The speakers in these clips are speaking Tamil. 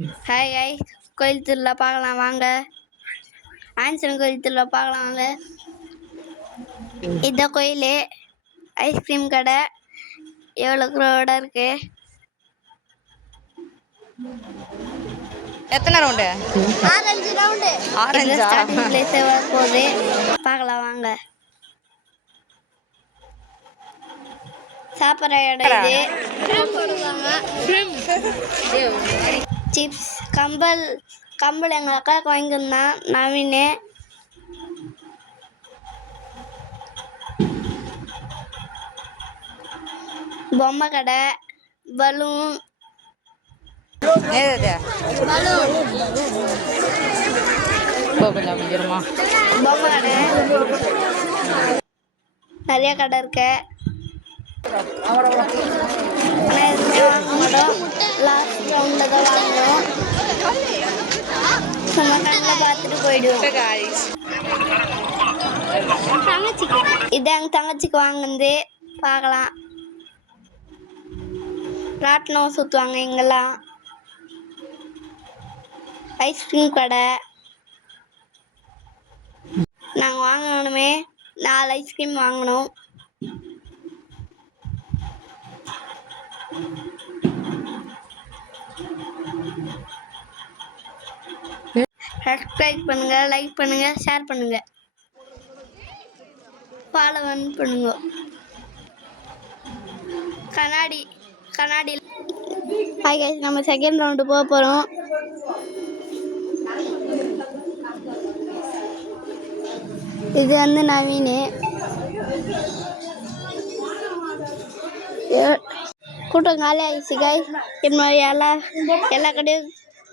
ஹாய் ஹாய் கோயில் திருவிழா பார்க்கலாம் வாங்க. ஆஞ்சநேயர் கோயில் திருவிழா பார்க்கலாம் வாங்க. இந்த கோயில் ஐஸ்கிரீம் கடை எவ்வளோ க்ரௌடாக இருக்கு. எத்தனை ரவுண்டு? 5 ரவுண்டு. ஸ்டார்டிங் பிளேஸ் போகுது பார்க்கலாம் வாங்க. சாப்பிட்ற இடம் இது. சிப்ஸ் கம்பல் எங்கள் அக்காவுக்கு வாங்கியிருந்தான் நவீன். பொம்மை கடை பலூன் பொம்மை கடை நிறைய கடை இருக்கு. லாஸ்ட் ரவுண்டில் தான் வாங்கணும். சும்மா கண்ணில் பார்த்துட்டு போயிடுவோம். இது எங்கள் தங்கச்சிக்கு வாங்குது பார்க்கலாம். ராட்டினம் சுற்றுவாங்க இங்கெல்லாம். ஐஸ்கிரீம் கடை நாங்கள் வாங்கணுமே 4 ஐஸ்கிரீம் வாங்கணும். சப்ஸ்கிரைப் பண்ணுங்க, லைக் பண்ணுங்க, ஷேர் பண்ணுங்க, ஃபாலோ பண்ணுங்க. கண்ணாடி ஹாய் கைஸ், நம்ம செகண்ட் ரவுண்டு போக போகிறோம். இது வந்து நவீன். கூட்டம் காலி ஆகிடுச்சு கைஸ். இன்னும்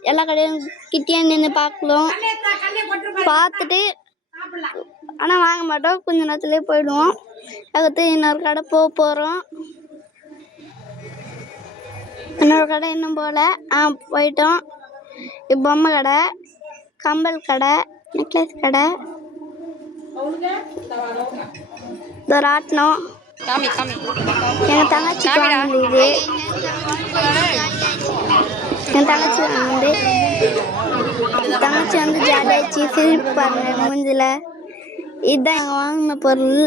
எல்லா கடையும் கிட்டே நின்று பார்க்கலாம். பார்த்துட்டு ஆனால் வாங்க மாட்டோம், கொஞ்ச நேரத்துலேயே போயிடுவோம். அடுத்து இன்னொரு கடை போக போகிறோம். இன்னொரு கடை இன்னும் போகல. போயிட்டோம். பொம்மை கடை, கம்பல் கடை, நெக்லஸ் கடை, ராட்டினம். எங்கள் தங்கச்சிக்கு வாங்கினது தங்கச்சி வந்து ஜாலியாச்சு சிரிப்பு பாருங்க மூஞ்சில். இதுதான் எங்கள் வாங்கின பொருள்.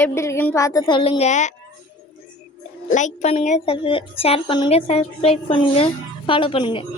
எப்படி இருக்குன்னு பார்த்து சொல்லுங்கள். லைக் பண்ணுங்கள், ஷேர் பண்ணுங்கள், சப்ஸ்கிரைப் பண்ணுங்கள், ஃபாலோ பண்ணுங்கள்.